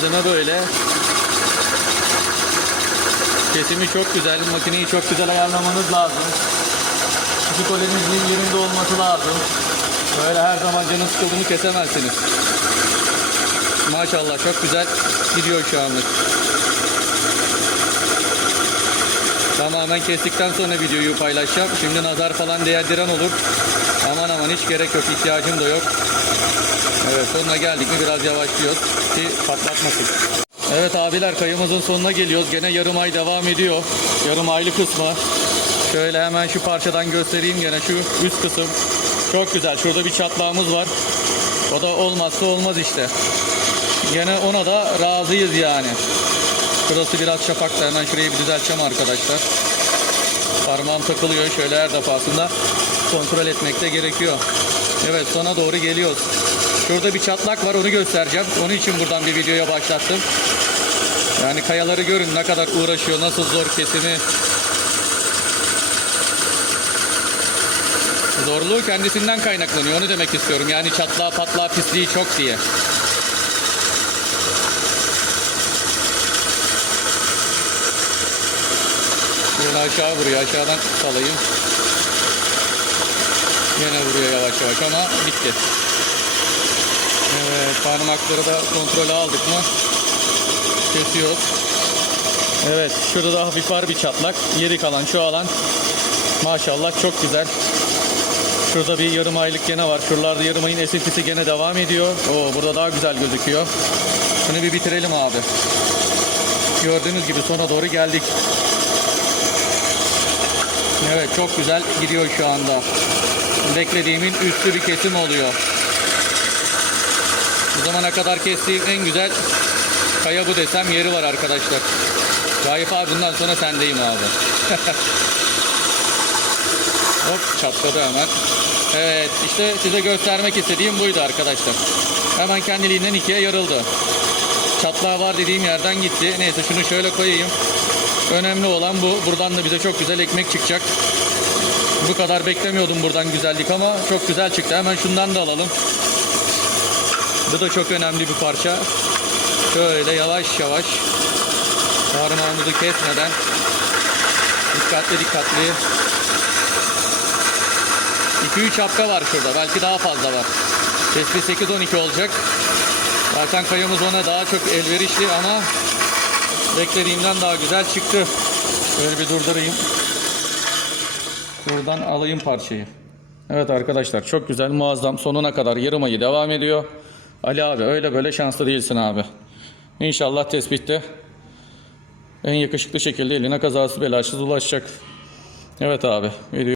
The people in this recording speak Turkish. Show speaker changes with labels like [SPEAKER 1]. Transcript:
[SPEAKER 1] malzeme böyle. Kesimi çok güzel. Makineyi çok güzel ayarlamanız lazım. Psikolenizin yerinde olması lazım. Böyle her zaman canın sıkıldığını kesemezsiniz. Maşallah çok güzel gidiyor şu anlık. Tamamen kestikten sonra videoyu paylaşacağım. Şimdi nazar falan değerdiren olur. Aman aman hiç gerek yok. ihtiyacım da yok. Evet sonuna geldik mi biraz yavaşlıyoruz ki patlatmasın. Evet abiler kayımızın sonuna geliyoruz. Gene yarım ay devam ediyor. Yarım aylı kısmı. Şöyle hemen şu parçadan göstereyim gene şu üst kısım. Çok güzel. Şurada bir çatlağımız var. O da olmazsa olmaz işte. Gene ona da razıyız yani. Şurası biraz şapakta. Hemen şurayı bir düzelteceğim arkadaşlar. Parmağım takılıyor. Şöyle her defasında kontrol etmek de gerekiyor. Evet sona doğru geliyoruz. Şurada bir çatlak var onu göstereceğim. Onun için buradan bir videoya başlattım. Yani kayaları görün ne kadar uğraşıyor, nasıl zor kesimi. Zorluğu kendisinden kaynaklanıyor. Onu demek istiyorum. Yani çatlağı patlağı pisliği çok diye. Böyle aşağı vuruyor. Aşağıdan salayım. Yine vuruyor yavaş yavaş ama bitti. Evet parmakları da kontrole aldık mı? Kesiyoruz. Evet şurada da hafif var bir çatlak. Yeri kalan şu alan maşallah çok güzel. Şurada bir yarım aylık gene var. Şuralarda yarım ayın esintisi gene devam ediyor. Oo, burada daha güzel gözüküyor. Şunu bir bitirelim abi. Gördüğünüz gibi sona doğru geldik. Evet çok güzel gidiyor şu anda. Beklediğimin üstü bir kesim oluyor. Bu zamana kadar kestiğim en güzel kaya bu desem yeri var arkadaşlar. Raif abi bundan sonra sendeyim abi. Hop çatladı hemen. Evet işte size göstermek istediğim buydu arkadaşlar. Hemen kendiliğinden ikiye yarıldı. Çatlağı var dediğim yerden gitti. Neyse şunu şöyle koyayım. Önemli olan bu. Buradan da bize çok güzel ekmek çıkacak. Bu kadar beklemiyordum buradan güzellik ama çok güzel çıktı. Hemen şundan da alalım. Bu da çok önemli bir parça. Şöyle yavaş yavaş parmağımızı kesmeden dikkatli dikkatli 2-3 hafta var şurada. Belki daha fazla var. Tespih 8-12 olacak. Zaten kayamız ona daha çok elverişli ama beklediğimden daha güzel çıktı. Şöyle bir durdurayım. Buradan alayım parçayı. Evet arkadaşlar çok güzel muazzam sonuna kadar yarım ayı devam ediyor. Ali abi öyle böyle şanslı değilsin abi. İnşallah tespitte en yakışıklı şekilde eline kazası belasız ulaşacak. Evet abi. Video